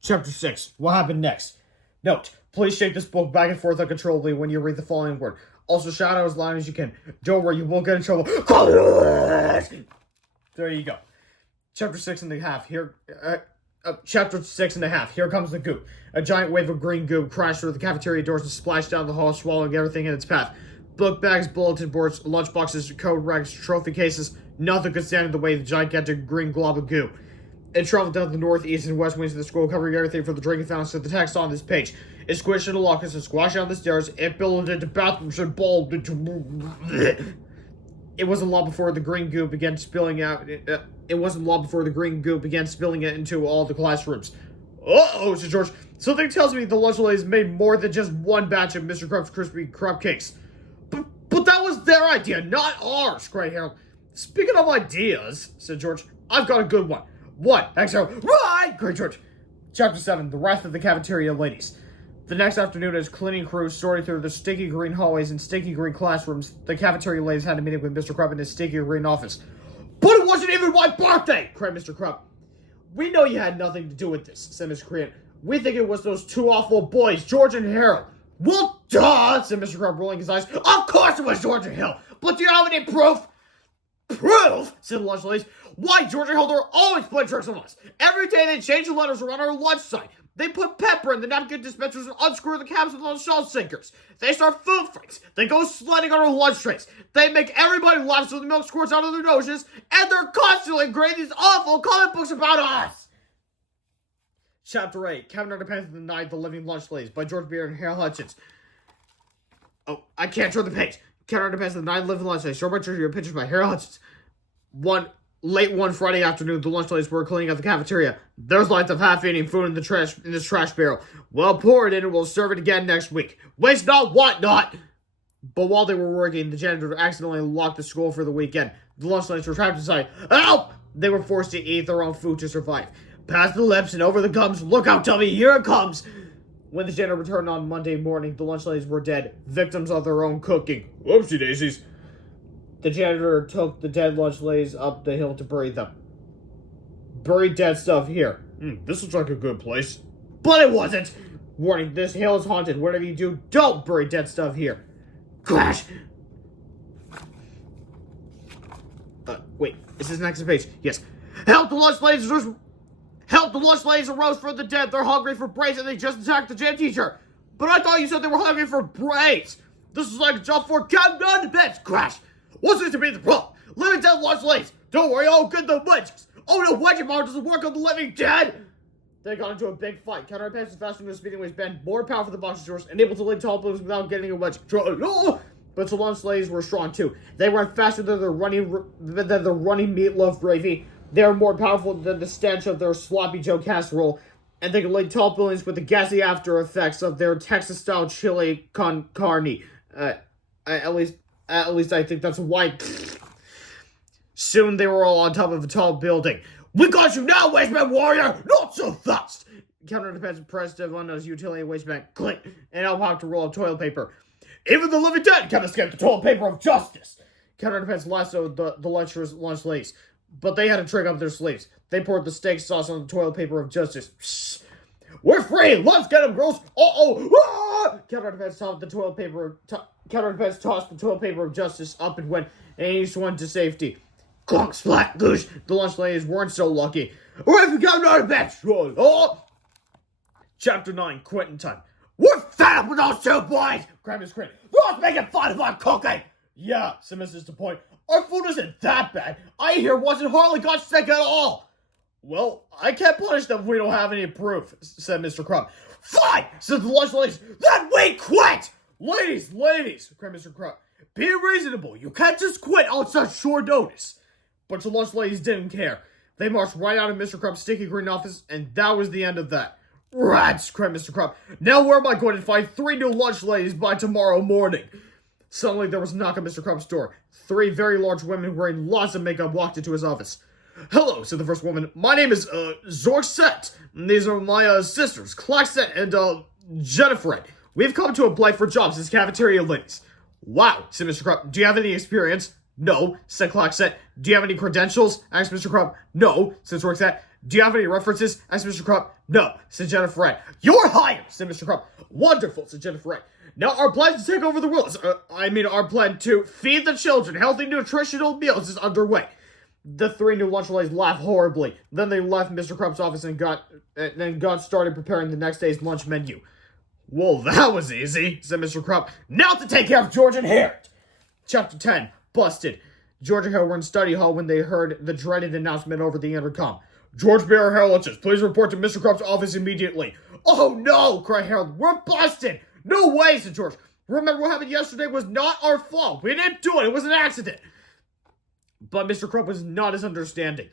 Chapter 6. What happened next? Note, please shake this book back and forth uncontrollably when you read the following word. Also, shout out as loud as you can. Don't worry, you won't get in trouble. There you go. Chapter 6.5. Chapter 6.5. Here comes the goop. A giant wave of green goop crashed through the cafeteria doors and splashed down the hall, swallowing everything in its path. Book bags, bulletin boards, lunchboxes, code racks, trophy cases. Nothing could stand in the way of the gigantic green glob of goo. It traveled down the north, east, and west wings of the school, covering everything from the drinking fountains to the text on this page. It squished into lockers and squashed down the stairs. It billowed into bathrooms and balled into... It wasn't long before the green goo began spilling out. It wasn't long before the green goo began spilling it into all the classrooms. Uh-oh, said George. Something tells me the lunch ladies made more than just one batch of Mr. Krup's crispy crumb cakes. But that was their idea, not ours, cried Harold. Speaking of ideas, said George, I've got a good one. What? Thanks, Harold. Right, cried George. Chapter 7, The Wrath of the Cafeteria Ladies. The next afternoon, as cleaning crews sorted through the sticky green hallways and sticky green classrooms, the cafeteria ladies had a meeting with Mr. Krupp in his sticky green office. But it wasn't even my birthday, cried Mr. Krupp. We know you had nothing to do with this, said Mr. Crean. We think it was those two awful boys, George and Harold. Well, duh, said Mr. Krupp, rolling his eyes. Of course it was George and Harold, but do you have any proof? Proof, said the lunch ladies. Why, George and Harold are always playing tricks on us. Every day they change the letters around our lunch sign. They put pepper in the napkin dispensers and unscrew the caps with those salt sinkers. They start food fights. They go sledding on our lunch trays. They make everybody laugh so the milk squirts out of their noses. And they're constantly grading these awful comic books about us. Chapter 8. Kevin Underpants and the Night of the Living Lunch Ladies by George Beard and Harold Hutchins. Oh, I can't turn the page. Kevin Underpants and the Night of the Living Lunch Ladies. Short by Trivia Pictures by Harold Hutchins. Late one Friday afternoon, the lunch ladies were cleaning out the cafeteria. There's lots of half-eaten food in this trash barrel. Well, pour it in and we'll serve it again next week. Waste not, want not! But while they were working, the janitor accidentally locked the school for the weekend. The lunch ladies were trapped inside. Help! They were forced to eat their own food to survive. Past the lips and over the gums. Look out, Tubby, here it comes! When the janitor returned on Monday morning, the lunch ladies were dead, victims of their own cooking. Whoopsie daisies. The janitor took the dead lunch ladies up the hill to bury them. Buried dead stuff here. This looks like a good place. But it wasn't! Warning, this hill is haunted. Whatever you do, don't bury dead stuff here. Crash! Wait, is this next page? Yes. Help the lunch ladies arose from the dead. They're hungry for brains and they just attacked the gym teacher. But I thought you said they were hungry for brains. This is like a job for Captain Underpants. Crash! What's this to be the problem? Living dead lunch ladies. Don't worry, I'll get the wedges. Oh no, wedgie model doesn't work on the living dead. They got into a big fight. Captain Underpants was faster than the speeding waves bend, more powerful than boxing doors, and able to lay tall balloons without getting a wedge. But the lunch ladies were strong too. They ran faster than the running meatloaf gravy. They were more powerful than the stench of their sloppy Joe casserole, and they could lay tall buildings with the gassy after effects of their Texas-style chili con carne. At least I think that's why. Soon they were all on top of a tall building. We got you now, wasteman warrior! Not so fast! Captain Underpants pressed on his utility wasteman, click, and helped out to roll up toilet paper. Even the living dead can't escape the toilet paper of justice! Captain Underpants lassoed the lunch ladies, but they had a trick up their sleeves. They poured the steak sauce on the toilet paper of justice. Psst. We're free! Let's get them, girls! Uh-oh! Ah! Captain Underpants tossed the toilet paper of justice up and went, and he swung to safety. Clunk, splat, goosh! The lunch ladies weren't so lucky. Away from Captain Underpants! Oh! Chapter 9, Quitting Time. We're fed up with those two boys! Cried Miss Quinn. They're all making fun of our cooking! Yeah, said Mrs. DePoint. Our food isn't that bad. I hear wasn't hardly got sick at all. Well, I can't punish them if we don't have any proof, said Mr. Crumb. Fine, said the lunch ladies. Then we quit! Ladies, cried Mr. Crumb. Be reasonable. You can't just quit on such short notice. But the lunch ladies didn't care. They marched right out of Mr. Crumb's sticky green office, and that was the end of that. Rats, cried Mr. Crumb. Now where am I going to find 3 new lunch ladies by tomorrow morning? Suddenly there was a knock on Mr. Crumb's door. 3 very large women wearing lots of makeup walked into his office. Hello, said the first woman. My name is, Zorset. These are my, sisters, Claxet and, Jennifer. We've come to apply for jobs as cafeteria ladies. Wow, said Mr. Crumb. Do you have any experience? No, said Claxet. Do you have any credentials? Asked Mr. Crumb. No, said Zorset. Do you have any references? Asked Mr. Crump. No, said Jennifer Wright. You're hired, said Mr. Crump. Wonderful, said Jennifer Wright. Now our plan to take over the world, our plan to feed the children healthy, nutritional meals is underway. The three new lunch ladies laughed horribly. Then they left Mr. Crump's office and got started preparing the next day's lunch menu. Well, that was easy, said Mr. Crump. Now to take care of George and Harriet. Chapter 10, Busted. George and Harold were in study hall when they heard the dreaded announcement over the intercom. George Bear Harriet's, please report to Mr. Crump's office immediately. Oh no, cried Harold. We're busted. No way, said George. Remember what happened yesterday was not our fault. We didn't do it. It was an accident. But Mr. Crump was not as understanding.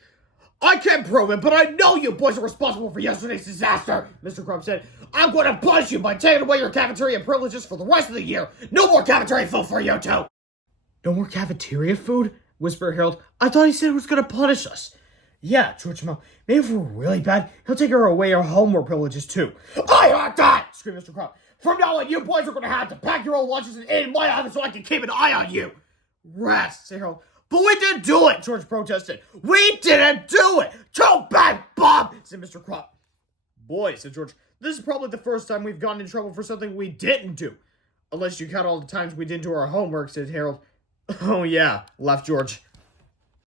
I can't prove it, but I know you boys are responsible for yesterday's disaster, Mr. Crump said. I'm going to punish you by taking away your cafeteria privileges for the rest of the year. No more cafeteria food for you two. No more cafeteria food? Whispered Harold. I thought he said he was going to punish us. Yeah, George Mel. Maybe if we're really bad, he'll take away our homework privileges too. I heard that! Screamed Mr. Crump. From now on, you boys are going to have to pack your own lunches and eat in my office so I can keep an eye on you. Rest, said Harold. But we didn't do it, George protested. We didn't do it! Too bad, Bob, said Mr. Crump. Boy, said George, this is probably the first time we've gotten in trouble for something we didn't do. Unless you count all the times we didn't do our homework, said Harold. Oh yeah, laughed George.